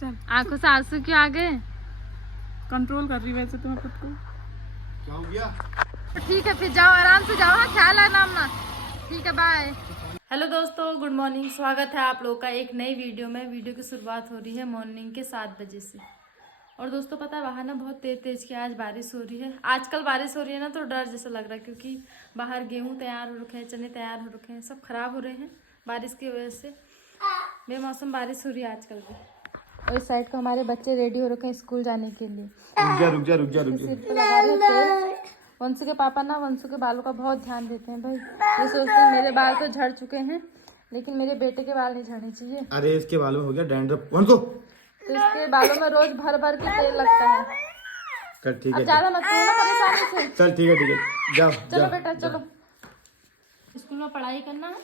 चल। आंखों से आंसू क्यों आ गए? कंट्रोल कर रही वैसे तो मैं खुद को। क्या हो गया? ठीक है फिर जाओ, आराम से जाओ। हाँ, ख्याल है नाम ना। ठीक है, बाय। हेलो दोस्तों, गुड मॉर्निंग। स्वागत है आप लोग का एक नई वीडियो में। वीडियो की शुरुआत हो रही है मॉर्निंग के 7 बजे से। और दोस्तों पता है बाहर ना बहुत तेज की आज बारिश हो रही है। आजकल बारिश हो रही है ना तो डर जैसा लग रहा है, क्योंकि बाहर गेहूं तैयार हो रखे हैं, चने तैयार हो रखे हैं, सब खराब हो रहे हैं बारिश की वजह से। बेमौसम बारिश हो रही है आजकल भी। और इस साइड को हमारे बच्चे रेडी हो रखे हैं स्कूल जाने के लिए। रुक जा। सिर पे लगा रहे हैं तेल। वंशु के पापा ना वंशु के बालों का बहुत ध्यान देते हैं भाई। ये सोचते हैं मेरे बाल तो झड़ चुके हैं, लेकिन मेरे बेटे के बाल नहीं झड़ने चाहिए। अरे इसके बालों में हो गया डैंड्रफ। वंशु तो इसके बालों में रोज भर भर के तेल लगता है। चल ठीक अब है, ज्यादा मत करो ना परेशानी से। चल ठीक है जाओ चलो जाओ। बेटा चलो। स्कूल में पढ़ाई करना है।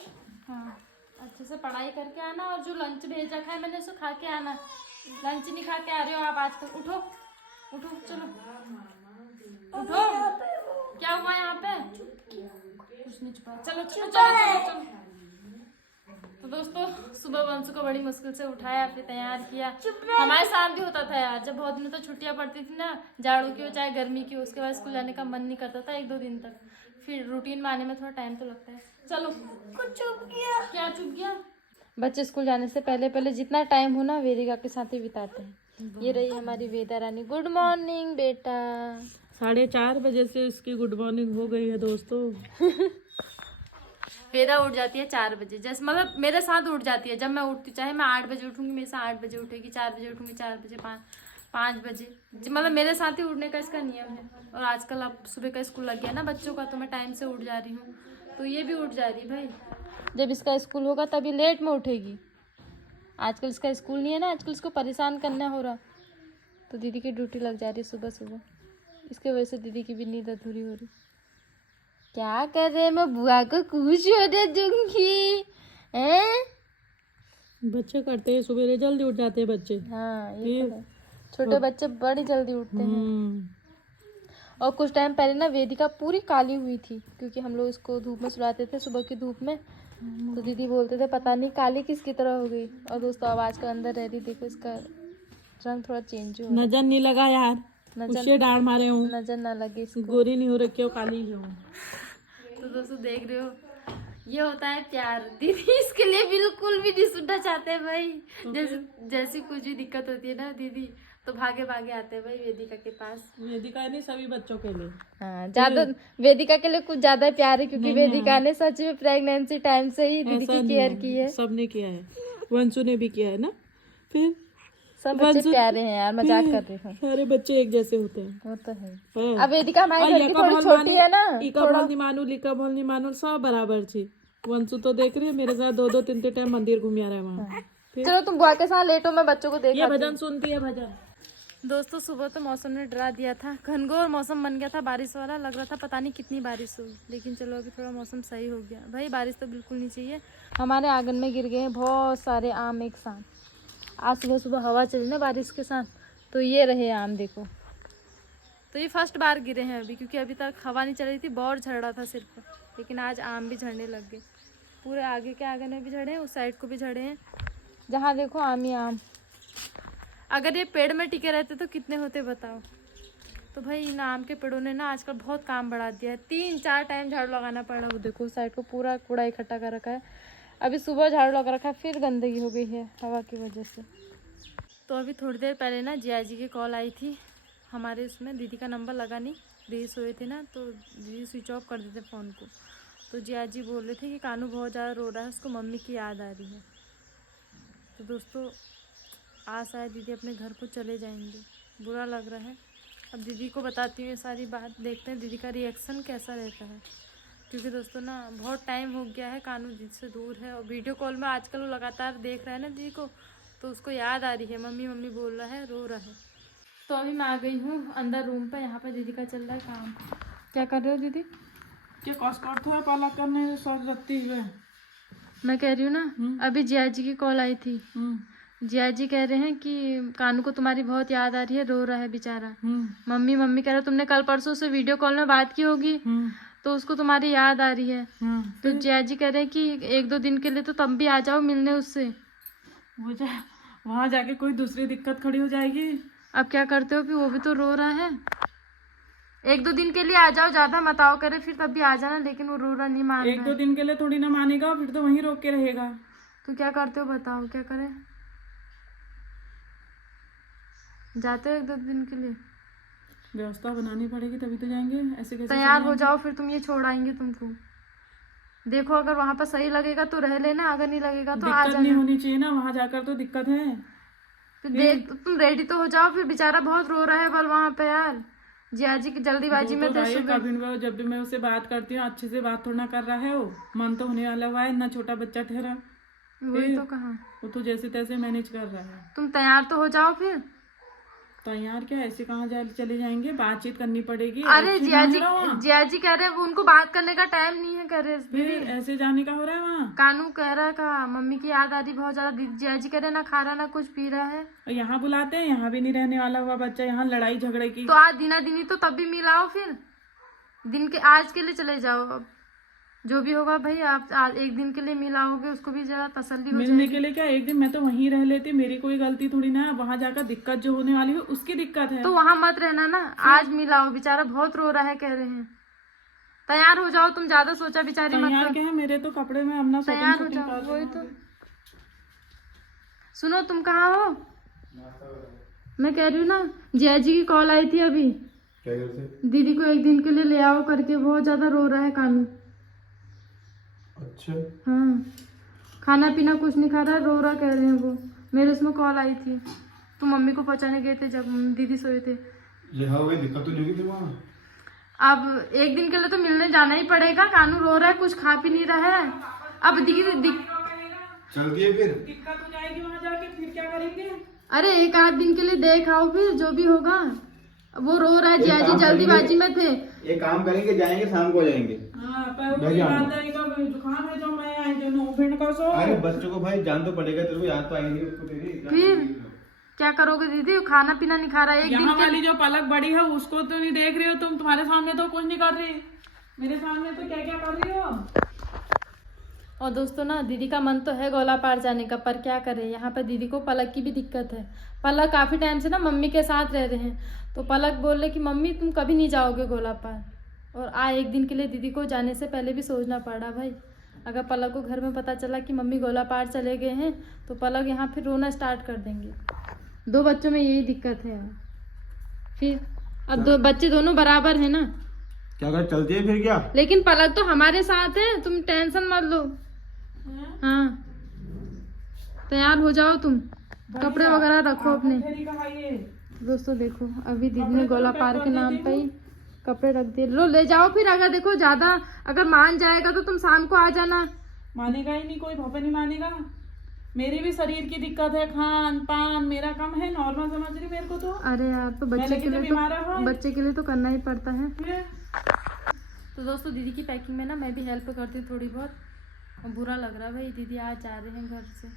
हाँ, अच्छे से पढ़ाई करके आना। और जो लंच भेज रखा है मैंने उसको खा के आना। लंच नहीं खा के आ रहे हो आप आजकल। उठो उठो, चलो उठो। क्या हुआ यहाँ पे? कुछ नहीं छुपा। चलो चलो चलो चलो। तो दोस्तों सुबह वंशु को बड़ी मुश्किल से उठाया, फिर तैयार किया। हमारे साथ भी होता था यार, जब बहुत दिनों तक छुट्टियां पड़ती थी ना, जाड़ों की हो चाहे गर्मी की हो, उसके बाद स्कूल जाने का मन नहीं करता था 1-2 दिन तक। फिर रूटीन में आने में थोड़ा टाइम तो लगता है। चलो। कुछ चुप गया। क्या चुप गया? बच्चे स्कूल जाने से पहले पहले जितना टाइम हो ना वेदिका के साथ ही बिताते हैं। ये रही हमारी वेदा रानी। गुड मॉर्निंग बेटा। 4:30 बजे से इसकी गुड मॉर्निंग हो गई है दोस्तों। वेदा उठ जाती है 4 बजे, जैसे मतलब मेरे साथ उठ जाती है। जब मैं उठती, चाहे मैं 8 बजे उठूंगी मेरे साथ 8 बजे उठेगी, 4 बजे उठूंगी 4 बजे, 5 बजे, मतलब मेरे साथ ही उठने का इसका नियम है। और आजकल अब सुबह का स्कूल लग गया ना बच्चों का, तो मैं टाइम से उठ जा रही हूँ, तो ये भी उठ जा रही भाई। जब इसका स्कूल होगा तभी लेट में उठेगी। आजकल इसका स्कूल नहीं है ना, आजकल इसको परेशान करना हो रहा, तो दीदी की ड्यूटी लग जा रही है सुबह सुबह। इसके वजह से दीदी की भी नींद अधूरी हो रही। क्या कर रहे, मैं बुआ को खुश होने दूंगी हैं? बच्चे करते हैं सुबह जल्दी उठ जाते हैं बच्चे। हाँ ये तो है। छोटे बच्चे बड़ी जल्दी उठते हैं। और कुछ टाइम पहले ना वेदिका पूरी काली हुई थी, क्योंकि हम लोग इसको धूप में सुलाते थे सुबह की धूप में। तो दीदी बोलते थे पता नहीं काली किसकी तरह हो गई। और दोस्तों अब आजकल अंदर रह रही, देखो इसका रंग थोड़ा चेंज हो रहा है। नजर नहीं लगा यार, उससे डांट मारे हूँ। नजर ना लगे इसको। गोरी नहीं हो रखी हो, काली हो। तो दोस्तों देख रहे हो, ये होता है प्यार। दीदी इसके लिए बिल्कुल भी नहीं सुनना चाहते हैं भाई। जैसी कुछ भी दिक्कत होती है ना दीदी, तो भागे भागे आते हैं भाई वेदिका के पास। वेदिका नहीं, सभी बच्चों के लिए। हाँ, ज्यादा वेदिका के लिए कुछ ज्यादा प्यार है, क्योंकि वेदिका ने सच में प्रेगनेंसी टाइम से ही दीदी की केयर की है। सबने किया है, वंशु ने भी किया है ना। फिर सब बच्चे प्यारे हैं यार, मजाक कर रही हूँ। सारे बच्चे एक जैसे होते हैं। वो तो है। अब वेदिका हमारे घर की थोड़ी छोटी है ना, थोड़ा लिका बोल नहीं मानू सब बराबर थी। वंशु तो देख रही है मेरे साथ 2-2 3-3 टाइम मंदिर घूम आ रहा है वहाँ। चलो तुम बुआ के साथ लेटो, मैं बच्चों को देखा। भजन सुनती है भजन। दोस्तों सुबह तो मौसम ने डरा दिया था, घनघोर मौसम बन गया था बारिश वाला, लग रहा था पता नहीं कितनी बारिश होगी। लेकिन चलो अभी थोड़ा मौसम सही हो गया। भाई बारिश तो बिल्कुल नहीं चाहिए। हमारे आंगन में गिर गए हैं बहुत सारे आम एक साथ। आज सुबह सुबह हवा चली ना बारिश के साथ, तो ये रहे आम देखो। तो ये फर्स्ट बार गिरे हैं अभी, क्योंकि अभी तक हवा नहीं चल रही थी, बहुत झड़ रहा था सिर्फ। लेकिन आज आम भी झड़ने लग गए। पूरे आगे के आंगन में भी झड़े हैं, उस साइड को भी झड़े हैं। जहाँ देखो आम ही आम। अगर ये पेड़ में टिके रहते तो कितने होते बताओ। तो भाई इन आम के पेड़ों ने ना आजकल बहुत काम बढ़ा दिया है। 3-4 टाइम झाड़ू लगाना पड़ रहा है। वो देखो साइड को पूरा कूड़ा इकट्ठा कर रखा है। अभी सुबह झाड़ू लगा रखा है, फिर गंदगी हो गई है हवा की वजह से। तो अभी थोड़ी देर पहले ना जिया जी की कॉल आई थी हमारे उसमें। दीदी का नंबर लगा नहीं, दीदी सोए थे ना, तो दीदी स्विच ऑफ कर देते फ़ोन को। तो जिया जी बोल रहे थे कि कानू बहुत ज़्यादा रो रहा है, उसको मम्मी की याद आ रही है। तो दोस्तों आशा है दीदी अपने घर को चले जाएंगे। बुरा लग रहा है। अब दीदी को बताती हूँ ये सारी बात, देखते हैं दीदी का रिएक्शन कैसा रहता है। क्योंकि दोस्तों ना बहुत टाइम हो गया है कानू दीदी से दूर है, और वीडियो कॉल में आजकल वो लगातार देख रहा है ना दीदी को, तो उसको याद आ रही है। मम्मी मम्मी बोल रहा है, रो रहा है। तो अभी मैं आ गई हूँ अंदर रूम पर। यहाँ पर दीदी का चल रहा है काम। क्या कर रहे हो दीदी? क्या कॉस्कॉट हुआ पाला करने सर रखती हुए। मैं कह रही हूँ ना, अभी जिया जी की कॉल आई थी। जिया जी कह रहे हैं कि कानू को तुम्हारी बहुत याद आ रही है, रो रहा है बेचारा। मम्मी मम्मी कह रहा तुमने कल परसों से वीडियो कॉल में बात की होगी, तो उसको तुम्हारी याद आ रही है। तो जिया जी कह रहे हैं कि 1-2 दिन के लिए तो तब भी आ जाओ मिलने उससे। वहां जाके कोई दूसरी दिक्कत खड़ी हो जाएगी। अब क्या करते हो, फिर वो भी तो रो रहा है। 1-2 दिन के लिए आ जाओ, ज्यादा मत आओ करे, फिर तब भी आ जाना, लेकिन वो रो रहा नहीं मान रहा 1-2 है। दिन के लिए थोड़ी ना मानेगा, फिर तो वहीं रोक के रहेगा। तो क्या करते हो बताओ, क्या करें? जाते हो 1-2 दिन के लिए? व्यवस्था बनानी पड़ेगी तभी तो जाएंगे, ऐसे कैसे तैयार हो जाओ, फिर तुम ये छोड़ आएंगे तुमको। देखो अगर वहां पर सही लगेगा तो रह लेना, अगर नहीं लगेगा तो आ दिक्कत नहीं जाना। होनी चाहिए ना, वहां जाकर तो दिक्कत है। फिर देख तुम रेडी तो हो जाओ, फिर बेचारा बहुत रो रहा है बल वहां पे यार। जिया जी की जल्दीबाजी में थे भाई सुबह। कभी वो जब भी मैं उससे बात करती हूँ अच्छे से बात थोड़ा ना कर रहा है, वो मन तो होने वाला हुआ है, इतना छोटा बच्चा ठहरा, वही तो कहा। वो तो जैसे तैसे मैनेज कर रहा है। तुम तैयार तो हो जाओ फिर। तैयार क्या, ऐसे कहाँ चले जाएंगे, बातचीत करनी पड़ेगी। अरे ऐसे जिया कहाँ हो रहा है वहाँ? जी कह रहे हैं उनको बात करने का टाइम नहीं है, कह रहे हैं। फिर ऐसे जाने का हो रहा है वहाँ। कानू कह रहा है का मम्मी की याद आ रही बहुत ज्यादा। जिया जी कह रहे ना खा रहा ना कुछ पी रहा है। और यहाँ बुलाते हैं, यहाँ भी नहीं रहने वाला हुआ बच्चा, यहाँ लड़ाई झगड़े की। तो आज दिना दिनी तो तब भी मिलाओ, फिर दिन के आज के लिए चले जाओ। अब जो भी होगा भाई, आप आज 1 दिन के लिए मिलाओगे, उसको भी जरा तसल्ली हो मिलने जाएगी। के लिए क्या, एक दिन मैं तो वहीं रह लेती, मेरी कोई गलती थोड़ी ना है। वहां जाकर दिक्कत जो होने वाली है उसकी दिक्कत है। तो वहां मत रहना ना, आज मिलाओ, बेचारा बहुत रो रहा है कह रहे हैं। तैयार हो जाओ, तुम ज्यादा सोचा बिचारी मत तैयार करो। क्या है, मेरे तो कपड़े में अपना तैयार शॉपिंग हो जाओ, कर वही तो। सुनो तुम कहाँ हो? मैं कह रही हूँ ना, जिया जी की कॉल आई थी अभी। क्या करते? दीदी को 1 दिन के लिए ले आओ करके, बहुत ज्यादा रो रहा है कानू। अच्छा, हाँ, खाना पीना कुछ नहीं खा रहा, रो रहा कह रहे हैं वो। मेरे उसमें कॉल आई थी, तो मम्मी को पहुंचाने गए थे जब दीदी सोए थे। यहाँ कोई दिक्कत तो नहीं होगी थी वहाँ? अब 1 दिन के लिए तो मिलने जाना ही पड़ेगा, कानू रो रहा है, कुछ खा पी नहीं रहा है। अब चलती है फिर? दिक्कत हो जाएगी वहां जाके, फिर क्या करेंगे? अरे 1-8 दिन के लिए देख आओ, फिर जो भी होगा। वो रो रहा है, जिया जी जल्दीबाजी में थे। एक काम करेंगे, जाएंगे शाम को जाएंगे। हाँ, पर वो बात है कि जुकाम है जो मैं आई जो नो भिड़ का सो। अरे बच्चों को भाई जान तो पड़ेगा, तेरे को याद तो आएंगे उसको तेरी। फिर क्या करोगे दीदी, खाना पीना नहीं खा रहा है 1 दिन यहाँ के। वाली जो पलक बड़ी है उसको तो नहीं देख रही हो तुम, तुम्हारे सामने तो कुछ नहीं कर रही, मेरे सामने तो क्या क्या कर रही हो। और दोस्तों ना, दीदी का मन तो है गोला पार जाने का, पर क्या करें, यहाँ पर दीदी को पलक की भी दिक्कत है। पलक काफ़ी टाइम से ना मम्मी के साथ रह रहे हैं, तो पलक बोल रहे कि मम्मी तुम कभी नहीं जाओगे गोला पार। और 1 दिन के लिए दीदी को जाने से पहले भी सोचना पड़ा भाई। अगर पलक को घर में पता चला कि मम्मी गोला पार चले गए हैं, तो पलक यहाँ फिर रोना स्टार्ट कर देंगे। 2 बच्चों में यही दिक्कत है। फिर अब 2 बच्चे दोनों बराबर है ना। क्या कर, चलती है फिर क्या? लेकिन पलक तो हमारे साथ है, तुम टेंशन मत लो। हाँ, तैयार हो जाओ तुम, कपड़े वगैरह रखो अपने। दोस्तों देखो, अभी दीदी ने गोला पार के नाम पे ही कपड़े रख दिए। लो ले जाओ फिर, अगर देखो ज्यादा अगर मान जाएगा तो तुम शाम को आ जाना। मानेगा ही नहीं कोई, भापे नहीं मानेगा। मेरी भी शरीर की दिक्कत है, खान पान मेरा कम है, नॉर्मल समझ रही मेरे को तो। अरे यार, तो बच्चे के लिए बच्चे के लिए तो करना ही पड़ता है। तो दोस्तों दीदी की पैकिंग में ना मैं भी हेल्प करती हूँ थोड़ी बहुत। और बुरा लग रहा है भाई, दीदी आज जा रहे हैं घर से।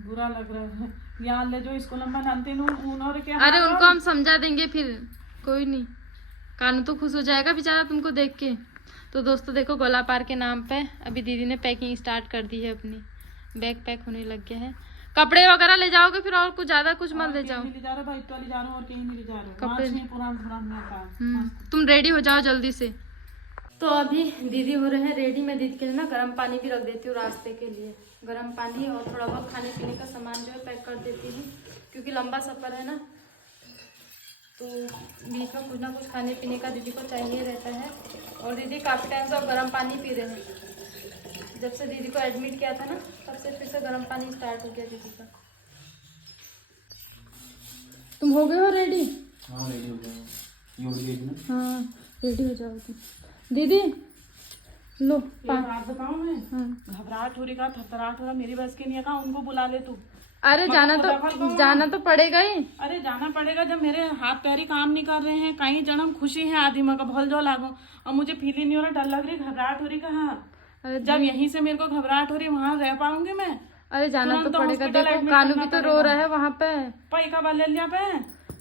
बुरा लग रहा है यार, ले जो स्कूल में जानते और क्या। अरे उनको हम समझा देंगे, फिर कोई नहीं, कानू तो खुश हो जाएगा बेचारा तुमको देख के। तो दोस्तों देखो, गोला पार के नाम पे अभी दीदी ने पैकिंग स्टार्ट कर दी है अपनी। बैग पैक होने लग गया है। कपड़े वगैरह ले जाओगे फिर, और कुछ ज्यादा कुछ मत ले जाओ। ले जा रहा भाई, तो ले जा रहा हूँ और कहीं नहीं ले जा रहा हूँ। कपड़े पुराना तुम रेडी हो जाओ जल्दी से। तो अभी दीदी हो रहे हैं रेडी। मैं दीदी के लिए ना गर्म पानी भी रख देती हूँ रास्ते के लिए। गर्म पानी और थोड़ा बहुत खाने पीने का सामान जो है पैक कर देती हूँ, क्योंकि लंबा सफ़र है ना, तो बीच में कुछ ना कुछ खाने पीने का दीदी को चाहिए रहता है। और दीदी काफ़ी टाइम से अब गर्म पानी पी रहे हैं। जब से दीदी को एडमिट किया था ना, तब से फिर से गर्म पानी स्टार्ट हो गया दीदी का। तुम हो गए हो रेडी? हाँ रेडी हो गया। हाँ रेडी हो जाओ तुम। दीदी लो बात बताऊं मैं, घबराहट हो रही का, थरथराहट हो रहा, मेरी बस की नहीं है। कहा उनको बुला ले तू। अरे जाना तो पड़ेगा ही। अरे जाना पड़ेगा, जब मेरे हाथ पैर ही काम नहीं कर रहे हैं। कहीं जन्म खुशी है आदि में का भल जो लागो, और मुझे फील ही नहीं हो रहा, डर लग रही, घबराहट हो रही। कहा जब यहीं से मेरे को घबराहट हो रही, वहाँ रह पाऊंगी मैं? अरे जाना तो पड़ेगा। देखो कानू भी तो रो रहा है वहाँ पे। पाई का बल लिया पे।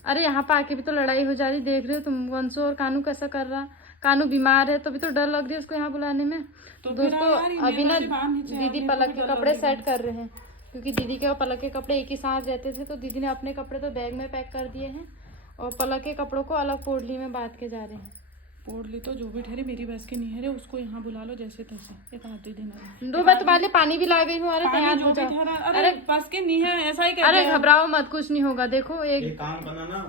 अरे यहाँ पे आके भी तो लड़ाई हो जा रही, देख रहे हो तुम। वंशु और कानू कैसा कर रहा। कानू बीमार है तो भी तो डर लग रही है उसको यहाँ बुलाने में। तो दोस्तों अभी ना दीदी पलक के कपड़े सेट कर रहे हैं, क्योंकि दीदी के और पलक के कपड़े एक ही साथ रहते थे, तो दीदी ने अपने कपड़े तो बैग में पैक कर दिए हैं और पलक के कपड़ों को अलग पोटली में बांध के जा रहे हैं। पोटली तो जो भी ठहरे मेरी बस की नहीं है, उसको यहाँ बुला लो जैसे तैसे, एक आधे दिन दो मैं तुम्हारे लिए पानी भी ला गई हूँ। अरे तैयार हो जाओ। अरे बस की नहीं है, ऐसा ही कहते अरे हैं। घबराओ मत, कुछ नहीं होगा। देखो एक काम करना ना,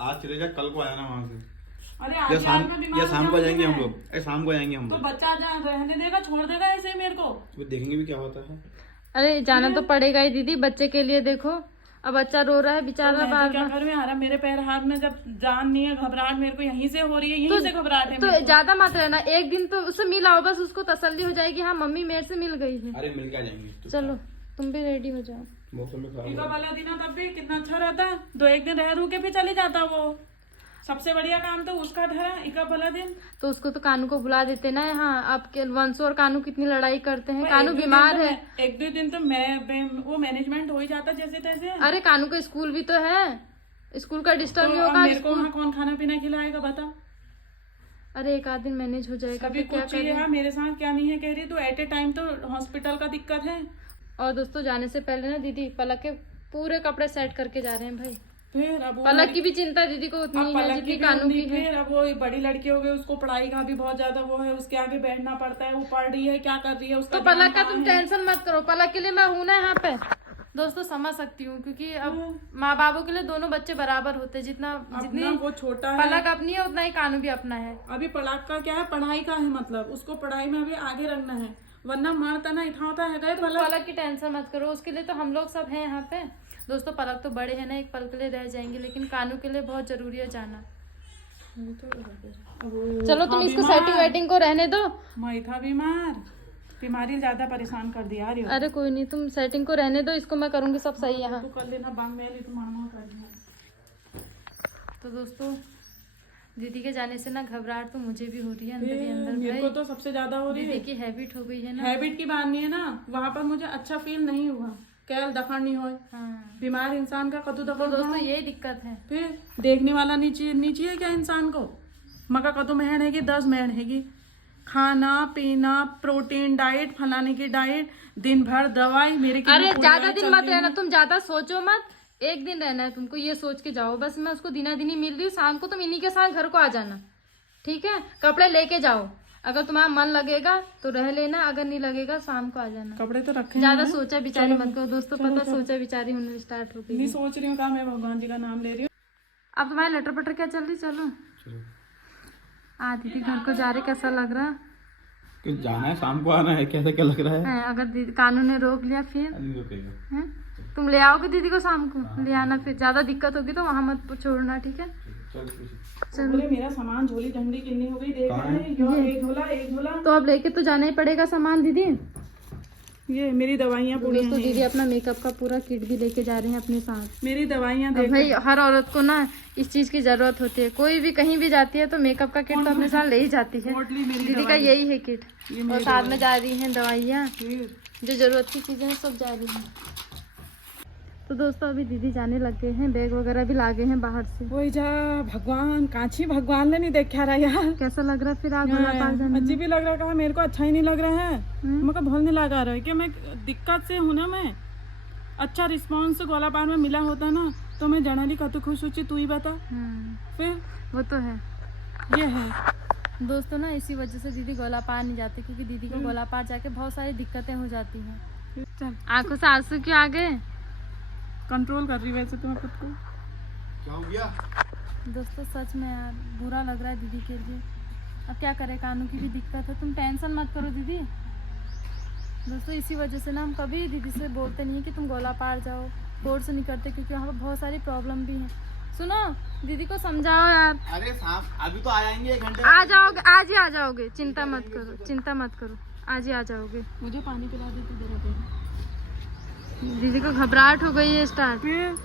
आज चले जा, कल को आना वहाँ से, अरे या आज शाम में बीमार या शाम को हो जाएंगे हम जाऊंगी लोग, अरे शाम को जाएंगे हम तो लोग, बच्चा जहाँ रहने देगा, छोड़ देगा ऐसे ही मेरे को। वो देखेंगे भी क्या होता है। अरे जाना तो पड़ेगा ही दीदी, बच्चे के लिए। देखो अब बच्चा रो रहा है बेचारा तो बार क्या बार। करूँ यार, मेरे पैर हाथ में जब जान नहीं है, घबराहट मेरे को यहीं से हो रही है, यहीं से घबराहट है तो ज्यादा मत रहना, एक दिन तो उससे मिल आओ, बस उसको तसल्ली हो जाएगी, हाँ मम्मी मेरे से मिल गई है। अरे मिल के आ जाएंगे। चलो तुम भी रेडी हो जाओ। मौसम में खराब इका वाला दिन तब भी कितना अच्छा रहता, 2-1 दिन रह रू के भी चले जाता। वो सबसे बढ़िया काम तो उसका ठहरा, इका भला दिन। तो उसको तो कानू को बुला देते ना। हाँ अब के वंशु और कानू कितनी लड़ाई करते हैं। भाई, कानू 1-2 दिन बीमार तो है। 1-2 दिन तो मैं वो मैनेजमेंट हो ही जाता जैसे तैसे। अरे कानू का स्कूल भी तो है, स्कूल का डिस्टर्ब तो नहीं अब होगा। मेरे को वहाँ कौन खाना पीना खिलाएगा बता। अरे एक आध दिन मैनेज हो जाएगा। कभी फिर क्या कुछ चाहिए करें। हाँ, मेरे साथ क्या नहीं है कह रही, तो एट ए टाइम तो हॉस्पिटल का दिक्कत है। और दोस्तों जाने से पहले ना दीदी पलक के पूरे कपड़े सेट करके जा रहे हैं भाई। फिर अब वो पलक की भी चिंता दीदी को उतनी अब है पलक जितनी की कानू की है। फिर अब वो बड़ी लड़की हो गई, उसको पढ़ाई का भी बहुत ज्यादा वो है, उसके आगे बैठना पड़ता है, वो पढ़ रही है क्या कर रही है उसका तो पलक का ध्यान तुम कहाँ है। टेंशन मत करो, पलक के लिए मैं हूं ना यहाँ पे। दोस्तों समझ सकती हूँ क्योंकि अब माँ बापों के लिए दोनों बच्चे बराबर होते हैं। जितनी अपना वो छोटा है, पलक अपनी है उतना ही कानू भी अपना है। अभी पलक का क्या है, पढ़ाई का है, मतलब उसको पढ़ाई में अभी आगे रखना है, वरना मारता ना इतना होता है गए पलक। पलक की टेंशन मत करो, उसके लिए तो हम लोग सब हैं यहाँ पे। दोस्तों पलक तो बड़े हैं ना, एक पल के लिए रह जाएंगे, लेकिन कानू के लिए बहुत जरूरी है जाना। चलो तुम इसको सेटिंग वेटिंग को रहने दो। मैं था बीमार, बीमारी ज्यादा परेशान कर दिया यार। अरे कोई नहीं, तुम सेटिंग को रहने दो, इसको मैं करूंगी सब सही यहाँ। तू कर लेना बांग में, तू मामा कर लेना। तो दोस्तों दीदी के जाने से ना घबराहट तो मुझे भी हो रही है अंदर ही अंदर। मेरे को भाई तो सबसे ज्यादा हो रही है। दीदी की हैबिट हो गई है ना। हैबिट की बात नहीं है ना, वहाँ पर मुझे अच्छा फील नहीं हुआ, कैल दखन नहीं हो। हाँ बीमार इंसान का कदू तो दखन दोस्तों यही दिक्कत है। फिर देखने वाला नीचे नीचे है क्या इंसान को, मका कदू महन हैगी 10 महन हैगी, खाना पीना प्रोटीन डाइट फलाने की डाइट, दिन भर दवाई मेरे की अरे ज्यादा दिन मत रहना, तुम ज्यादा सोचो मत, एक दिन रहना है तुमको, ये सोच के जाओ बस। मैं उसको दिना दिनी मिल रही हूँ, शाम को तुम इन्हीं के साथ घर को आ जाना, ठीक है। कपड़े लेके जाओ, अगर तुम्हारा मन लगेगा तो रह लेना, अगर नहीं लगेगा शाम को आ जाना। कपड़े तो रखे ज्यादा सोचा बिचारी मत करो दोस्तों, पता सोचा बिचारी होने स्टार्ट हो गई। नहीं सोच रही हूँ कहा, मैं भगवान जी का नाम ले रही हूँ। अब तुम्हारे लटर पटर क्या चल रही, चलो आ दीदी घर को जा रहे, कैसा लग रहा कुछ जाना है, शाम को आना है, कैसा क्या लग रहा है? है? अगर दीदी कानून ने रोक लिया फिर नहीं रुकेगा। हैं? तुम ले आओगे दीदी को शाम को, ले आना, फिर ज्यादा दिक्कत होगी तो वहां मत छोड़ना, ठीक है। चल बोले मेरा सामान झोली झंडी कितनी हो गई, देख रहे हैं, यो एक झोला। तो अब लेके तो जाना ही पड़ेगा सामान दीदी। ये मेरी दवाइयाँ पूरी दोस्तों हैं, दीदी अपना मेकअप का पूरा किट भी लेके जा रहे हैं अपने साथ। मेरी दवाइयाँ अब देख। भाई हर औरत को ना इस चीज की जरूरत होती है, कोई भी कहीं भी जाती है तो मेकअप का किट तो अपने साथ ले ही जाती है। पोटली मेरी दीदी का यही है किट, ये और साथ में जा रही हैं दवाइयाँ, फिर जो जरूरत की चीजें हैं सब जा रही हैं। तो दोस्तों अभी दीदी जाने लग गए हैं, बैग वगैरह भी लागे हैं बाहर से। वही जा भगवान कांची भगवान ने नहीं देखा रहा यार, कैसा लग रहा है फिर आप गोला पार जाने में? अजीब ही लग रहा है, मेरे को अच्छा ही नहीं लग रहा है। मेरे को भल नहीं लगा रहा है कि मैं दिक्कत से हूँ ना, मैं अच्छा रिस्पॉन्स गोला पार में मिला होता ना तो मैं जनरली कत खुश होती, तू ही बता। फिर वो तो है। ये है दोस्तों ना इसी वजह से दीदी गोला पार नहीं जाते, क्योंकि दीदी को गोला पार जाके बहुत सारी दिक्कतें हो जाती हैं। चल आंखों से आंसू क्यों आ गए? कंट्रोल कर रही वैसे तो मैं खुद को। क्या हो गया? दोस्तों सच में यार बुरा लग रहा है दीदी के लिए, अब क्या करें, कानून की भी दिक्कत है। तुम टेंशन मत करो दीदी। दोस्तों इसी वजह से ना हम कभी दीदी से बोलते नहीं है कि तुम गोला पार जाओ, फोर्स नहीं करते, क्योंकि वहाँ पर बहुत सारी प्रॉब्लम भी हैं। सुनो दीदी को समझाओ यार। अरे शाम अभी तो आ जाएंगे, 1 घंटे आ जाओगे, आज ही आ जाओगे, चिंता मत करो, चिंता मत करो, आज ही आ जाओगे। मुझे पानी पिला दे तू जरा देर। दीदी को घबराहट हो गई है स्टार्ट। फिर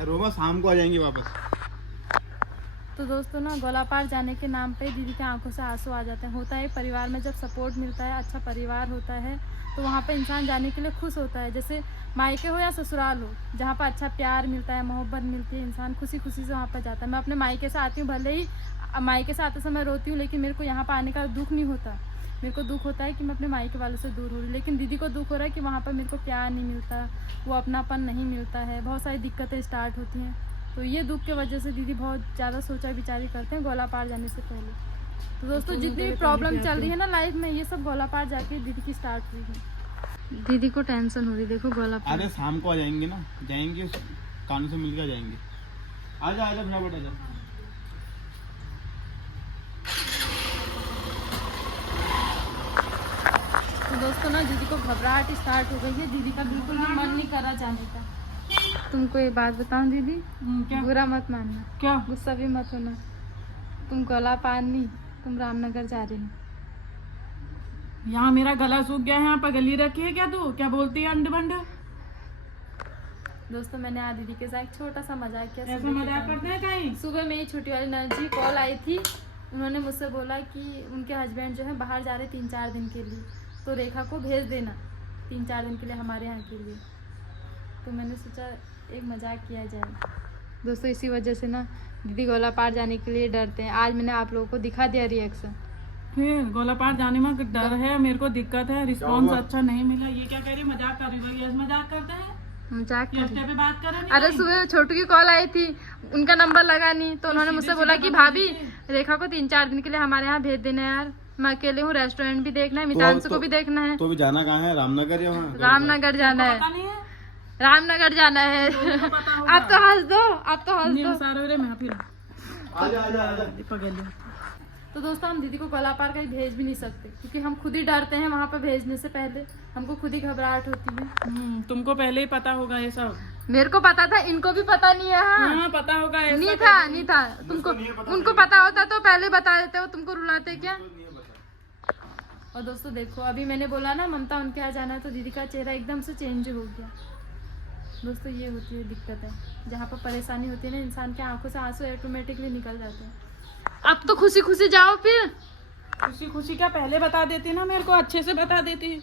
रोमा शाम को आ जाएंगे वापस। तो दोस्तों ना गोलापार जाने के नाम पे दीदी के आंखों से आंसू आ जाते हैं। होता है परिवार में जब सपोर्ट मिलता है, अच्छा परिवार होता है, तो वहाँ पे इंसान जाने के लिए खुश होता है। जैसे मायके हो या ससुराल हो, जहाँ पर अच्छा प्यार मिलता है, मोहब्बत मिलती है, इंसान खुशी खुशी से वहाँ पर जाता है। मैं अपने मायके से आती हूँ, भले ही मायके से आते समय रोती हूँ, लेकिन मेरे को यहाँ पर आने का दुख नहीं होता। मेरे को दुख होता है कि मैं अपने मायके वालों से दूर हो रही, लेकिन दीदी को दुख हो रहा है कि वहाँ पर मेरे को प्यार नहीं मिलता, वो अपनापन नहीं मिलता है, बहुत सारी दिक्कतें स्टार्ट होती हैं। तो ये दुख के वजह से दीदी बहुत ज़्यादा सोचा विचारी करते हैं गोलापार जाने से पहले। तो दोस्तों जितनी भी प्रॉब्लम चल रही है ना लाइफ में, ये सब गोलापार जाके दीदी की स्टार्ट हुई है। दीदी को टेंशन हो रही, देखो गोलापार। अरे शाम को आ जाएंगे ना, जाएंगे कानू से मिलकर जाएंगे। आजा आजा फटाफट आजा। तो दोस्तों ना दीदी को घबराहट स्टार्ट हो गई है, दीदी का बिल्कुल भी मन नहीं कर रहा जाने का। तुमको एक बात बताऊं दीदी, क्या बुरा मत मानना, क्या? गुस्सा भी मत होना। तुम गोलापार नहीं, तुम रामनगर जा रही हो। यहाँ मेरा गला सूख गया है, यहाँ पर गली रखी है क्या? तू क्या बोलती है अंड बंड? दोस्तों मैंने आज दीदी के साथ एक छोटा सा मजाक किया। ऐसा मजाक करते हैं कहीं? सुबह मेरी छोटी वाली ननद जी कॉल आई थी, उन्होंने मुझसे बोला कि उनके हस्बैंड जो है बाहर जा रहे 3-4 दिन के लिए, तो रेखा को भेज देना 3-4 दिन के लिए हमारे यहाँ के लिए। तो मैंने सोचा एक मजाक किया जाए। दोस्तों इसी वजह से ना दीदी गोलापार जाने के लिए डरते हैं। आज मैंने आप लोगों को दिखा दिया रिएक्शन। फिर गोलापार जाने में डर है, मेरे को दिक्कत है, रिस्पॉन्स अच्छा नहीं मिला। ये क्या कह रही? मजाक कर रही भाई? ये मजाक करते हैं, मजाक ये पे बात कर रहे हैं। अरे सुबह छोटू की कॉल आई थी, उनका नंबर लगा नहीं, तो उन्होंने मुझसे बोला कि भाभी रेखा को 3-4 दिन के लिए हमारे यहाँ भेज देना यार, मैं अकेले हूँ, रेस्टोरेंट भी देखना है, मितांशु को भी देखना है। तो भी जाना कहाँ है? रामनगर या वहाँ? रामनगर जाना है, पता नहीं है, रामनगर जाना है। आप तो हंस दो, आप तो हंस दो। सारे मैं फिर आजा आजा आजा। पकड़ लिया। तो दोस्तों हम दीदी को गोलापार कहीं भेज भी नहीं सकते, क्योंकि हम खुद ही डरते हैं। वहाँ पर भेजने से पहले हमको खुद ही घबराहट होती है। तुमको पहले ही पता होगा ये सब। मेरे को पता था, इनको भी पता नहीं है। हाँ हाँ पता होगा ये नहीं सब। था, नहीं था। तुमको उनको पता होता तो पहले बता देते हो, तुमको रुलाते क्या? और दोस्तों देखो, अभी मैंने बोला ना ममता उनके यहाँ जाना है, तो दीदी का चेहरा एकदम से चेंज हो गया। दोस्तों ये होती है दिक्कत है, जहाँ पर परेशानी होती है ना, इंसान की आंखों से आंसू ऑटोमेटिकली निकल जाते हैं। अब तो खुशी खुशी जाओ फिर। खुशी खुशी क्या पहले बता देती ना, मेरे को अच्छे से बता देती।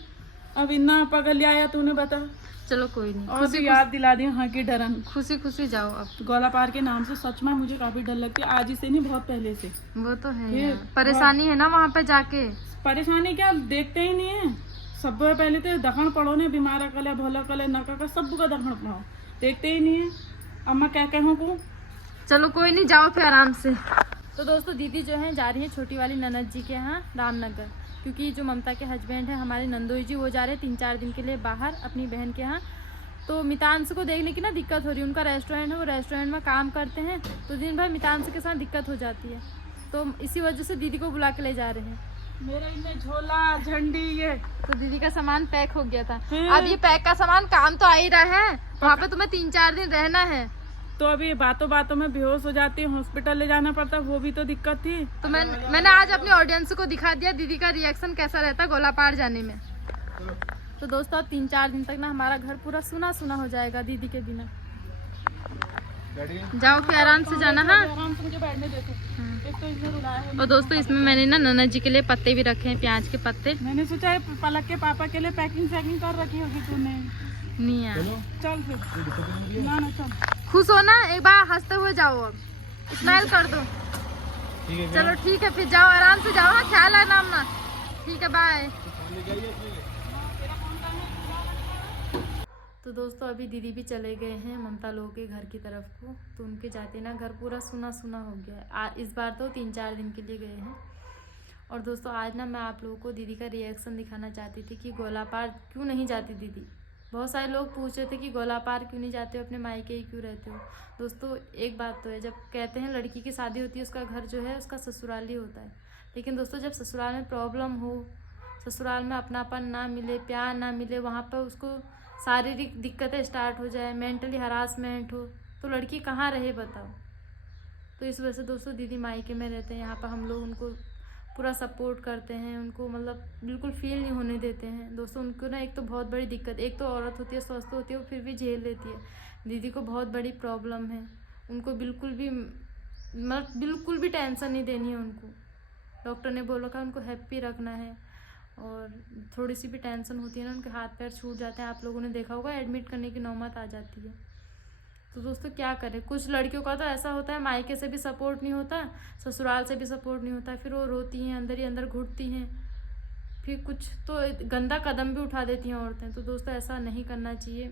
अब इतना पगल आया तूने, बता। चलो कोई नहीं, और भी याद दिला दी हाँ की डरन। खुशी खुशी जाओ अब। गोलापार के नाम से सच में मुझे काफी डर लगती है, आज ही से नहीं, बहुत पहले से। वो तो है फिर यार, परेशानी है ना वहाँ पे जाके। परेशानी क्या, देखते ही नहीं है। सब पहले तो दखन पड़ो ने, बीमार कले भोला कले नका का सब का दखन पड़ो, देखते ही नहीं है। अब मैं क्या कहूँ को? चलो कोई नहीं, जाओ फिर आराम से। तो दोस्तों दीदी जो है जा रही है छोटी वाली ननद जी के यहाँ रामनगर, क्योंकि जो ममता के हस्बैंड है हमारे नंदोई जी, वो जा रहे हैं 3-4 दिन के लिए बाहर अपनी बहन के यहाँ। तो मितांश को देखने की ना दिक्कत हो रही है, उनका रेस्टोरेंट है, वो रेस्टोरेंट में काम करते हैं, तो दिन भर मितांश के साथ दिक्कत हो जाती है। तो इसी वजह से दीदी को बुला के ले जा रहे हैं। मेरे इनमें झोला झंडी ये तो दीदी का सामान पैक हो गया था, अब ये पैक का सामान काम तो आ ही रहा है, वहाँ पे तुम्हें 3-4 दिन रहना है। तो अभी बातों बातों में बेहोश हो जाती है, हॉस्पिटल ले जाना पड़ता, वो भी तो दिक्कत थी। तो मैंने आज अपनी ऑडियंस को दिखा दिया दीदी का रिएक्शन कैसा रहता है गोलापार जाने में। तो दोस्तों अब 3-4 दिन तक ना हमारा घर पूरा सुना सुना हो जाएगा दीदी के बिना। जाओ फिर आराम से जाना। हाँ आराम से मुझे बैठने देखो। एक तो इसने रुलाया है। और दोस्तों इसमें मैंने ना ननद जी के लिए पत्ते भी रखे हैं, प्याज के पत्ते। मैंने सोचा पलक के पापा के लिए पैकिंग कर रखी होगी तूने। नहीं यार, चल फिर ना चल। खुश हो ना, एक बार हंसते हुए जाओ, अब स्माइल कर दो। ठीक है चलो ठीक है, फिर जाओ आराम से जाओ। हाँ ख्याल है ना अपना, ठीक है बाय। तो दोस्तों अभी दीदी भी चले गए हैं ममता लोगों के घर की तरफ को, तो उनके जाते ना घर पूरा सुना सुना हो गया है। इस बार तो 3-4 दिन के लिए गए हैं। और दोस्तों आज ना मैं आप लोगों को दीदी का रिएक्शन दिखाना चाहती थी कि गोलापार क्यों नहीं जाती दीदी। बहुत सारे लोग पूछ रहे थे कि गोलापार क्यों नहीं जाते हो, अपने मायके ही क्यों रहते हो। दोस्तों एक बात तो है, जब कहते हैं लड़की की शादी होती है उसका घर जो है उसका ससुराल ही होता है, लेकिन दोस्तों जब ससुराल में प्रॉब्लम हो, ससुराल में अपनापन ना मिले, प्यार ना मिले, वहाँ पर उसको शारीरिक दिक्कतें स्टार्ट हो जाए, मेंटली हरासमेंट हो, तो लड़की कहाँ रहे बताओ। तो इस वजह से दोस्तों दीदी मायके में रहते हैं, यहाँ पर हम लोग उनको पूरा सपोर्ट करते हैं, उनको मतलब बिल्कुल फील नहीं होने देते हैं। दोस्तों उनको ना एक तो बहुत बड़ी दिक्कत, एक तो औरत होती है, स्वस्थ होती है, वो फिर भी झेल लेती है। दीदी को बहुत बड़ी प्रॉब्लम है, उनको बिल्कुल भी मतलब बिल्कुल भी टेंशन नहीं देनी है उनको। डॉक्टर ने बोला था उनको हैप्पी रखना है, और थोड़ी सी भी टेंशन होती है ना उनके हाथ पैर छूट जाते हैं। आप लोगों ने देखा होगा एडमिट करने की नौबत आ जाती है। तो दोस्तों क्या करें, कुछ लड़कियों का तो ऐसा होता है मायके से भी सपोर्ट नहीं होता, ससुराल से भी सपोर्ट नहीं होता, फिर वो रोती हैं, अंदर ही अंदर घुटती हैं, फिर कुछ तो गंदा कदम भी उठा देती हैं औरतें। तो दोस्तों ऐसा नहीं करना चाहिए।